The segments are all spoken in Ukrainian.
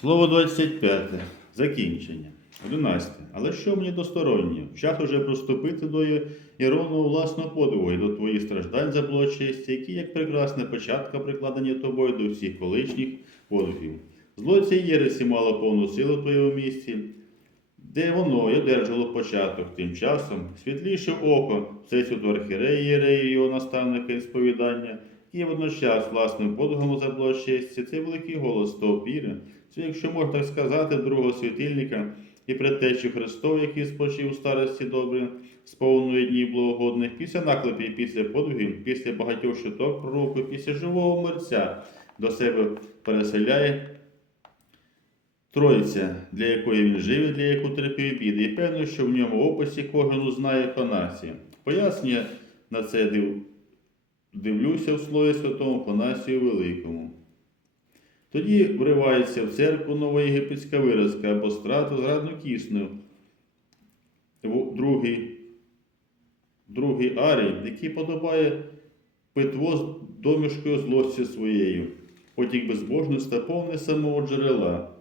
Слово 25. Закінчення. 11. Але що мені достороннє? Час уже проступити до іронного власного подвигу і до твоїх страждань за благочестя, які, як прекрасна початка, прикладені тобою до всіх колишніх подвигів. Зло цієї єресі мало повну силу в твоєму місці, де воно й одержало початок. Тим часом світліше око всесвіту архіреї Єреї його наставника і сповідання, і водночас власним подвигом за благочестя, цей великий голос того піра, це, якщо можна так сказати, другого світильника. І предтечі Христов, який спочив у старості добре, з повної днів благогодних, після наклепів, після подвигів, після багатьох щиток пророку, після живого мерця до себе переселяє Троїця, для якої він жив, і для яку терпів біди, і певно, що в ньому описі кожен узнає Фанасія. Пояснення на це див... дивлюся в слові святому Фанасію Великому. Тоді вривається в церкву новоєгипетська виразка або страту зрадну кісну, в- другий, другий арій, який подобає питво з домішкою злості своєю, потік безбожності повне самого джерела.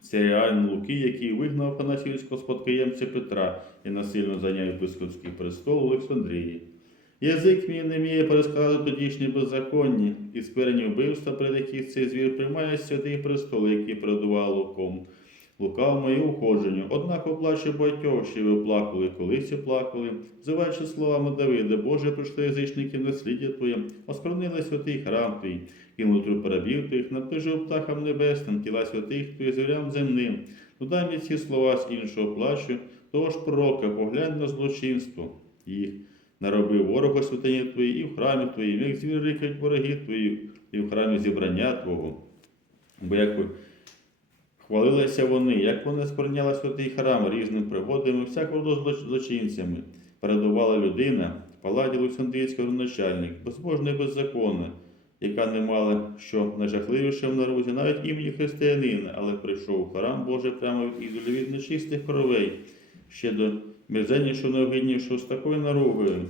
Це реально Луки, який вигнав Панасівського спадкоємця Петра і насильно зайняв єпископський престол Олександрії. Язик мій не вміє пересказати тодішні беззаконні і сперені вбивства, перед яких цей звір приймає святий престол, який передував Луком. Лука в моє уходженню, однак оплаче багатьох, що ви оплакали, колись оплакали, взиваючи словами Давида, Боже, прийшли язичників насліддя Твоє, оскорнили святий храм Твій, кинули труп рабів Твоїх, наближив птахам небесним, тіла святих Твоїх зорям земним. Ну дай мені ці слова з іншого плачу, того ж пророка, поглянь на злочинство їх. Наробив ворога святині Твої, і в храмі Твоїм, як звір рикають Твої, і в храмі зібрання Твого. Бо як Хвалилися вони, як вони спорняли святий храм різними пригодами, всякого злочинцями. Передувала людина, паладі Олександрійського начальник, безбожна і беззаконна, яка не мала що найжахливіше в народі, навіть імені християнина, але прийшов у храм Божий прямо від ідолів від нечистих кровей, ще до мерзеннішого неогиднішу, з такою наругою.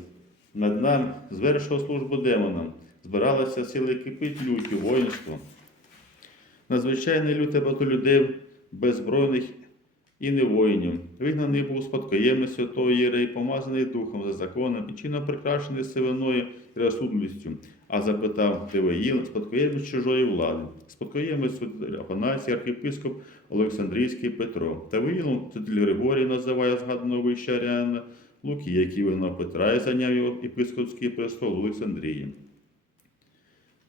Над нам звершив службу демонам, збиралася сили кипить люті, воїнство. Надзвичайне люте багато людей беззбройних і не воїнів. Вигнаний був спадкоємець святого Єрей, помазаний духом за законом і чином прикрашений сивиною і розсудливістю, а запитав Тивоїл, спадкоємець чужої влади, спадкоємець Афанасій, архіпископ Олександрійський Петро. Тавоїлом Цитиль Григорій називає згаданого вище Аріана, Луки, який вигнав Петра і зайняв його єпископський престол Олександрії.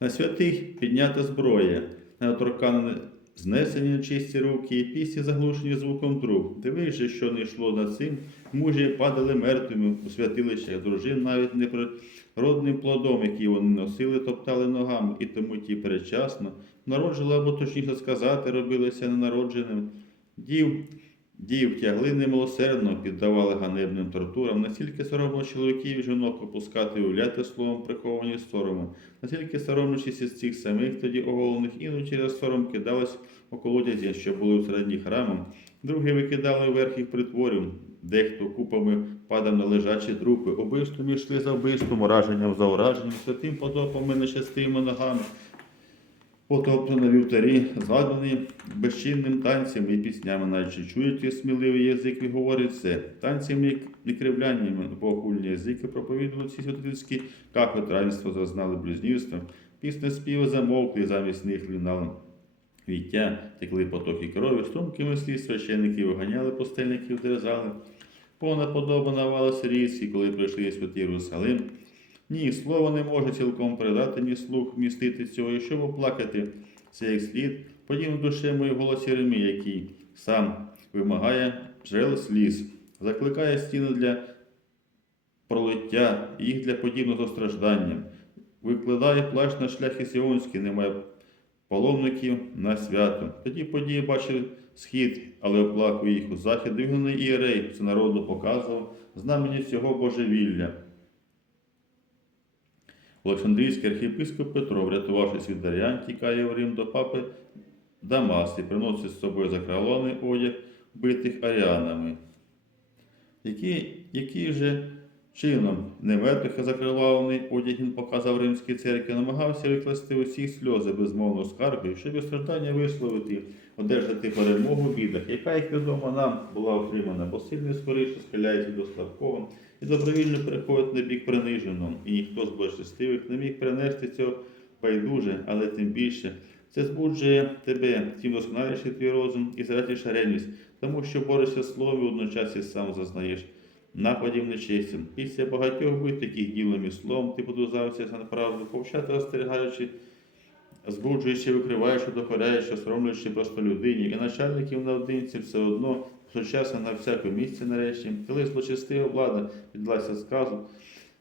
На святих піднята зброя, недоторкане знесені нечисті руки, і пісні заглушені звуком труб. Дивись же, що не йшло над цим, мужі падали мертвими у святилищах дружин, навіть неприродним плодом, який вони носили, топтали ногами, і тому ті передчасно народжили, або точніше сказати, робилися ненародженим. Дів Дів тягли немилосердно, піддавали ганебним тортурам, настільки соромно чоловіків і жінок опускати і уляти словом приховані соромом, настільки соромлячись із цих самих тоді оголених, іноді через сором кидались у колодязі, що були у середній храмом, другі викидали вверх їх притворів, дехто купами падав на лежачі трупи, убивством йшли за вбивством, ураженням за ураженням, святим потопом і нечастими ногами, Потоптано на вівтарі, згадані безчинним танцями і піснями, наче чують сміливий язик і говорить це. Танцями і кривляннями богохульні язики проповідували ці святительські кафедранство, зазнали блюзнірства. Пісні співи замовкли, замість них лунало віття, текли потоки крові, струмкими сліз священники виганяли постельників, дерзали. Повна подоба навалася коли прийшли святі Єрусалим. Ні, слово не може цілком передати, ні слух вмістити цього, і щоб оплакати це як слід, подібно душе мої голос Єремії, який сам вимагає джерел сліз, закликає стіни для пролиття, їх для подібного страждання, викладає плащ на шляхи Сіонські, немає паломників на свято. Тоді події бачив схід, але оплакує їх у захід, вигнаний ієрей, це народу показував, знамені цього божевілля. Олександрійський архієпископ Петро, врятувавшись від Дар'ян, тікає в Рим до папи Дамас і приносить з собою закралоний одяг, битих аріанами. Який, який же чином. Не мертвих закривавлений одяг він показав римській церкві, намагався викласти усі сльози безмовну скаргою, щоб і страждання висловити, одержати перемогу в бідах, яка, як відомо, нам була отримана, бо сильний скоріше схиляється до слабкого і добровільно переходить на бік приниженого, і ніхто з благочестивих не міг перенести цього байдуже, але тим більше. Це збуджує тебе, тим досконаліший твій розум і зрадіша ревність, тому що борешся словом і водночас і сам зазнаєш нападів нечесті. Після багатьох бит, таких ділом і словом, ти подузався на правду, повчати остерігаючи, збуджуючи, викриваючи, докоряючи, соромлюючи просто людині, і начальників наодинці все одно сучасно на всяку місці нарешті, коли злочестива влада підлася сказу,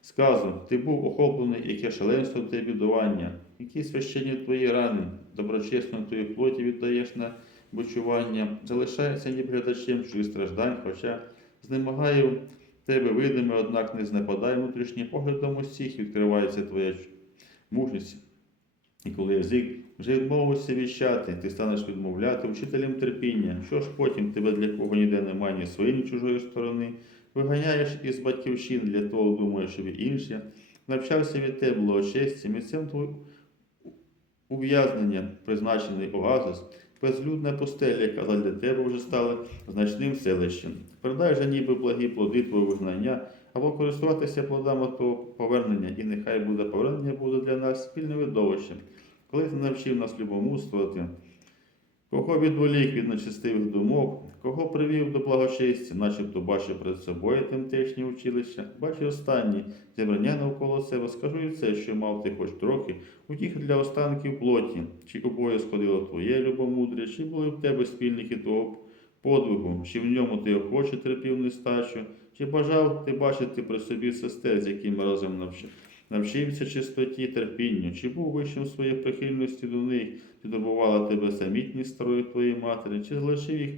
сказу, ти був охоплений, яке шаленство те бідування, які священні твої рани, доброчесно твої плоті віддаєш на бучування, залишається ніби глядачем чужих страждань, хоча знемагає в тебе видиме, однак не знепадай внутрішнім поглядом усіх, відкривається твоя мужність. І коли язик вже відмовився віщати, ти станеш відмовляти вчителям терпіння. Що ж потім тебе для кого ніде немає ні своєї, ні чужої сторони, виганяєш із батьківщин для того, думаєш, щоб і інші. Навчався від тебе благочесті, місцем твого ув'язнення, призначений оазис, безлюдна пустеля, яка для тебе вже стала значним селищем. Передай же ніби благі плоди твого вигнання, або користуватися плодами твого повернення, і нехай буде повернення буде для нас спільним видовищем. Коли ти навчив нас любомуствувати, кого відволік від нечестивих думок, кого привів до благочесті, начебто бачив перед собою темтешні училища, бачив останні зібрання навколо себе, скажу і це, що мав ти хоч трохи, утіх для останків плоті, чи обоє сходило твоє любомудря, чи були в тебе спільники твого подвигу, чи в ньому ти охоче терпів нестачу, чи бажав ти бачити при собі сестер, з якими разом навчив. Навчився чистоті, терпінню, чи був вищим своєї прихильності до них, чи добувала тебе самітність старої твоєї матері, чи залишив їх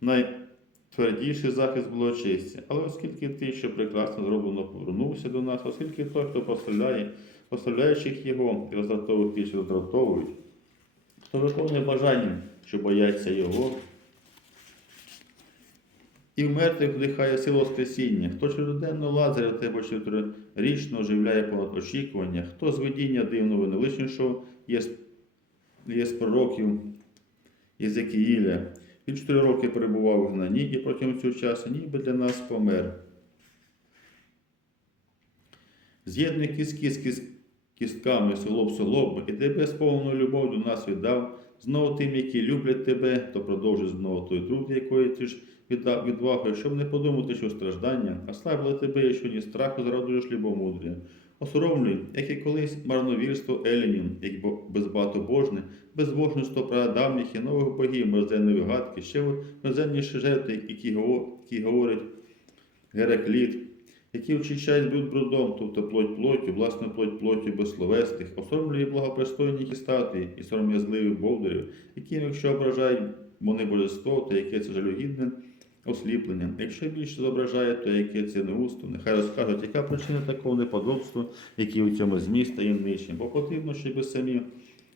найтвердіший захист благочестя. Але оскільки ти, що прекрасно зроблено, повернувся до нас, оскільки той, хто поставляє, поставляючих його і роздратовують ті, що роздратовують, хто виконує бажання, що бояться його, і в мертвих вдихає силу Воскресіння, хто щоденно Лазаря тебе чотирирічно оживляє понад очікування, хто з видіння дивного невеличнішого є, з- є з пророків Єзекіїля. Він чотири роки перебував у гнанні і протягом цього часу ніби для нас помер. З'єднуй кістки з кіс- кістками, солоб солоб, і тебе з повною любов'ю до нас віддав, знову тим, які люблять тебе, то продовжуй знову той труд, якої ти ж віддав відвагою, щоб не подумати, що страждання, а славили тебе, що ні страху зрадуєш любомудря. Осоромлюй, як і колись марновірство Елінін, як бо- безбагатобожне, безбожництво прадавніх і нових богів, мерзенні вигадки, ще мерзенніші жертви, які говорять Геракліт, які очищають бруд брудом, тобто плоть плоттю, власну плоть плоттю безсловесних, осоромлює благопристойних і статуї, і сором'язливих бовдарів, яким, якщо ображають вони божество, то яке це жалюгідне осліплення. Якщо більше зображає, то яке це неусто, нехай розкажуть, яка причина такого неподобства, які у цьому зміст таємничі. Бо потрібно, щоб самі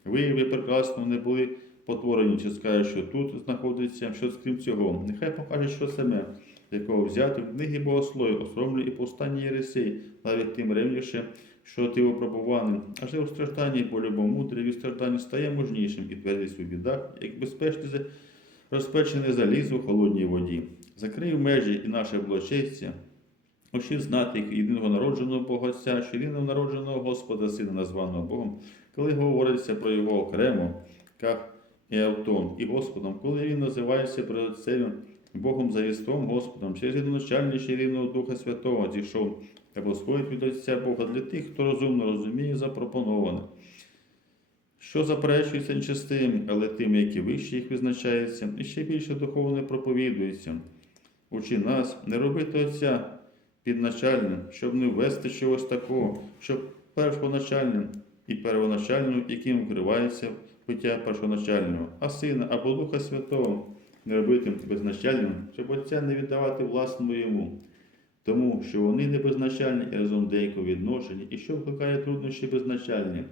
вияви прекрасно не були потворені, чи скажуть, що тут знаходиться, що крім цього. Нехай покаже, що саме, якого взяти в книги богословів, осоромлю і повстанні Єресей, навіть тим ревніше, що ти опробуваний, аже у стражданні по любомудрі, від страждань стає мужнішим і твердість у бідах, як безпечне розпечене залізо в холодній воді. Закрив межі і наше благочестя, очі знати як єдиного народженого Бога Отця, що єдиного народженого Господа, Сина, названого Богом, коли говориться про його окремо, як і Автом, і Господом, коли він називається Отцем, Богом за єством Господом, через єдиначальніше єдиного Духа Святого зійшов та восходить від Отця Бога для тих, хто розумно розуміє запропоноване. Що заперечується нечистим, але тим, які вище їх визначається, і ще більше духовно проповідується. Учи нас не робити Отця підначальним, щоб не ввести чогось такого, щоб першоначальним і первоначальним, яким вкривається буття першоначального, а Сина або Духа Святого не робити безначальним, щоб Отця не віддавати власному йому. Тому що вони не безначальні і разом деяко відношені, і що викликає труднощі безначальні.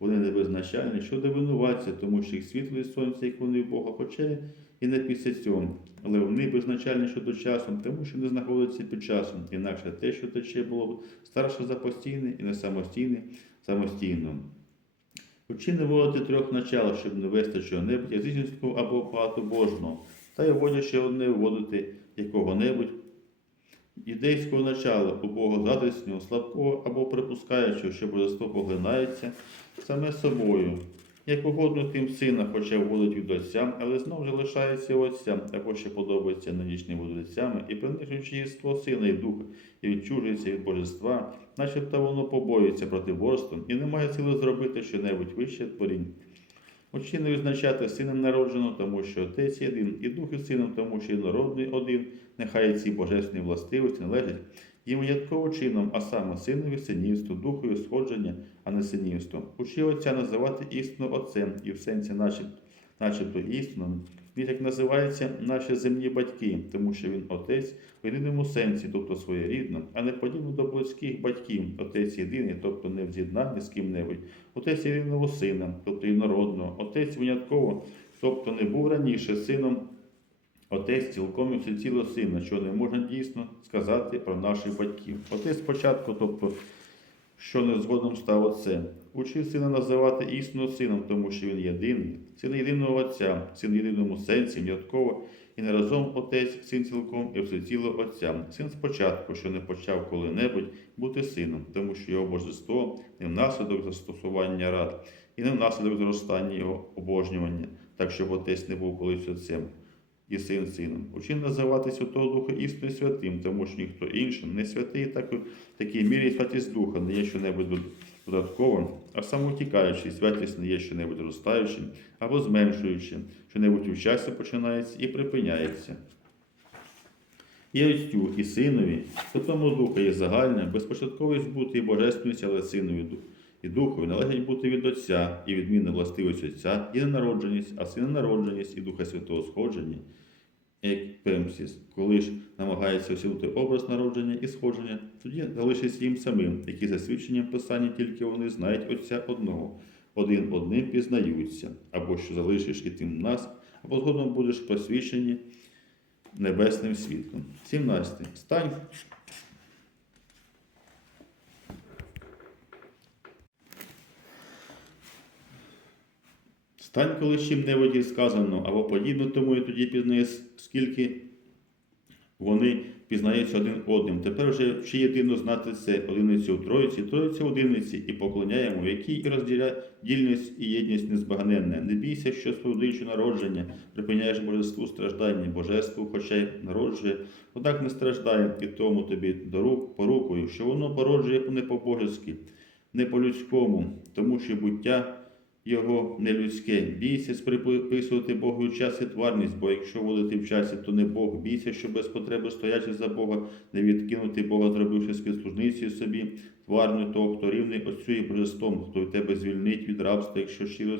Вони не безначальні щодо винуватця, тому що їх світло і сонце, як вони в Бога, хоча і не після цього. Але вони безначальні щодо часу, тому що не знаходяться під часом. Інакше те, що тече, було б старше за постійне і не самостійне самостійно. Учи не вводити трьох начал, щоб не вести чого-небудь язичницького або багатобожного, та й вводячи одне вводити якого-небудь ідейського начала, убого задрісного, слабкого або припускаючого, що божество поглинається саме собою, як угодно тим сина, хоча вводить від отця, але знову ж лишається у отця, або ще подобається нинішнім мудрецями, і принижуючи єство сина і духа, і відчужується від божества, начебто воно побоюється протиборством і не має сили зробити щонебудь вище творінь. Учи не визначати сином народжено, тому що отець єдин, і дух із сином, тому що єдинородний один, нехай ці божественні властивості належать їм винятково чином, а саме синові синівство, духові сходження, а не синівство. Учи отця називати істину отцем, і в сенсі начеб, начебто істину, він як називається наші земні батьки, тому що він отець в єдиному сенсі, тобто своєрідно, а не подібно до близьких батьків, отець єдиний, тобто не в з'єднанні з ким-небудь, отець єдиного сина, тобто інородного, отець винятково, тобто не був раніше сином. Отець цілком і всеціло сина, що не можна дійсно сказати про наших батьків. Отець спочатку, тобто, що не згодом став отцем. Учив сина називати істинно сином, тому що він єдиний, син єдиного Отця, син в єдиному сенсі, м'ятково, і не разом отець, син цілком і всеціло Отця. Син спочатку, що не почав коли-небудь бути сином, тому що його божество не внаслідок застосування рад, і не внаслідок зростання його обожнювання, так щоб отець не був колись отцем і син сином. Учин називати Святого Духа істинно святим, тому що ніхто інший не святий, так в такій мірі святість Духа не є що-небудь додатковим, а самоутікаючий, святість не є що-небудь зростаючим або зменшуючим, що-небудь у часі починається і припиняється. І Отцю, і Синові, Святому Духа є загальне, безпочатковість бути і божественність, але Синові Дух. І Духові належить бути від Отця, і відмінна властивість Отця, і ненародженість, а синонародженість, і Духа Святого сходження, екпемсіс, коли ж намагається осілити образ народження і сходження, тоді залишиться їм самим, які за свідченням Писання тільки вони знають Отця одного, один одним пізнаються, або що залишиш і тим нас, або згодом будеш просвічені небесним світлом. 17. Стань Стань коли чим-небудь і сказано, або подібно тому, і тоді пізнаєш, скільки вони пізнаються один одним. Тепер вже вчи єдино знати це одиницю в Троїці, Троїця в одиниці, і поклоняємо, в якій і розділяє дільність і єдність незбагненне. Не бійся, що свою народження припиняєш божеству страждання, божеству, хоча й народжує, однак не страждає, і тому тобі до рук порукою, що воно породжує не по-божески, не по-людському, тому що буття його нелюдське. Бійся приписувати Богу час і тварність, бо якщо водити в часі, то не Бог. Бійся, що без потреби стоячи за Бога, не відкинути Бога, зробивши співслужницею собі, тварню того, хто рівний Отцю і хто тебе звільнить від рабства, якщо щиро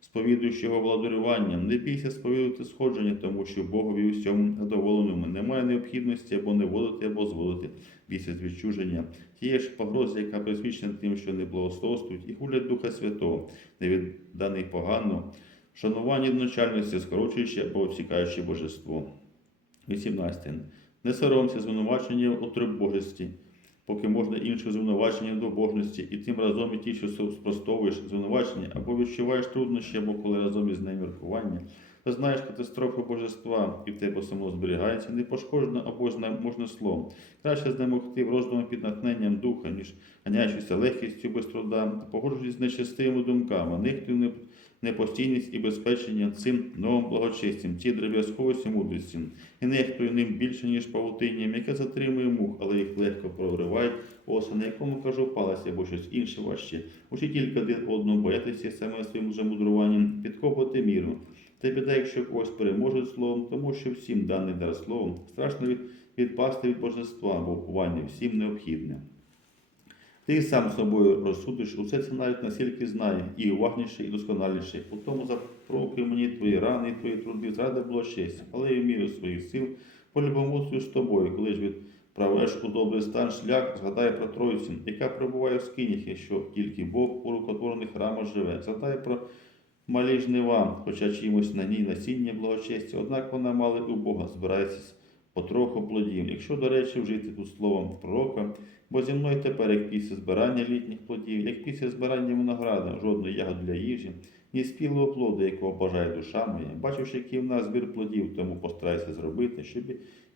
сповідуєш його владарюванням. Не бійся сповідувати сходження, тому що Богові усьому задоволеному немає необхідності або не водити, або зводити. Бійся з відчуження. Тієї ж погрози, яка присвідчена тим, що не благословствують, і гулять Духа Святого, не відданий погано, шанування одночальності, скорочуючи або обсікаючи божество. 18. Не соромся звинувачення у трибожості, поки можна інших звинувачення до божності, і тим разом і ті, що спростовуєш звинувачення, або відчуваєш труднощі, або коли разом із нею міркування, та знаєш катастрофу божества, і в тебе само зберігається непошкоджено або ж можна словом. Краще знемогти в роздуму під натхненням духа, ніж ганяючися легкістю без труда, погоджуючись з нечистивими думками, нехтою непостійність і безпечення цим новим благочестям, ці древ'язковості мудрості, і нехтою ним більше, ніж павутинням, яке затримує мух, але їх легко проривають, оса, на якому кажу, палася або щось інше важче. Учи тільки один одного боятися саме своїм замудруванням, підкопувати міру. Це біда, якщо когось переможуть словом, тому що всім даний дар словом страшно відпасти від божества, бо упування всім необхідне. Ти сам собою розсудиш, усе це навіть настільки знає, і уважніше, і досконаліше. У тому запрокуй мені твої рани, і твої труди, зрада було честь, але і в міру своїх сил полюбомуцю з тобою, коли ж від Правеш у добрий стан шлях, згадай про Тройцю, яка перебуває в скинях, якщо тільки Бог у рукотворних храмах живе. Згадай про малі жнива, хоча чимось на ній насіння благочестя, однак вона мали у Бога, збирається потроху плодів. Якщо, до речі, вжити тут словом пророка, бо зі мною тепер, як після збирання літніх плодів, як після збирання винограда, жодної ягод для їжі, ні спілого плоду, якого бажає душа моя, бачивши, який в нас збір плодів, тому постарайся зробити, щоб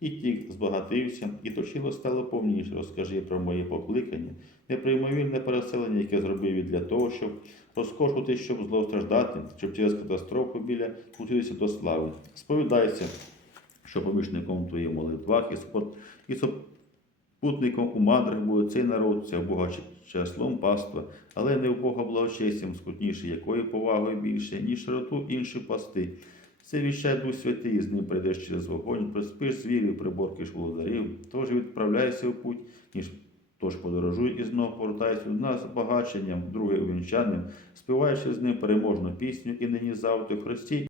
і ті збагатився, і точило стало повніше. Розкажи про моє покликання, неприймовірне переселення, яке зробив і для того, щоб розкошувати, щоб злостраждати, щоб через катастрофу біля пуститися до слави. Сповідайся, що помічником твоїх в молитвах і спот і супутником у мадрах буде цей народ, це в Бога числом паства, але не в Бога благочестям, скутніше якої повагою більше, ніж широту інші пасти. Це віщай Дух Святий, з ним прийдеш через вогонь, приспиш звірів, приборкиш володарів, тож відправляйся в путь, ніж тож подорожуй і знов повертайся до нас збагаченням, друге увінчанням, співаючи з ним переможну пісню і нині завтра Христі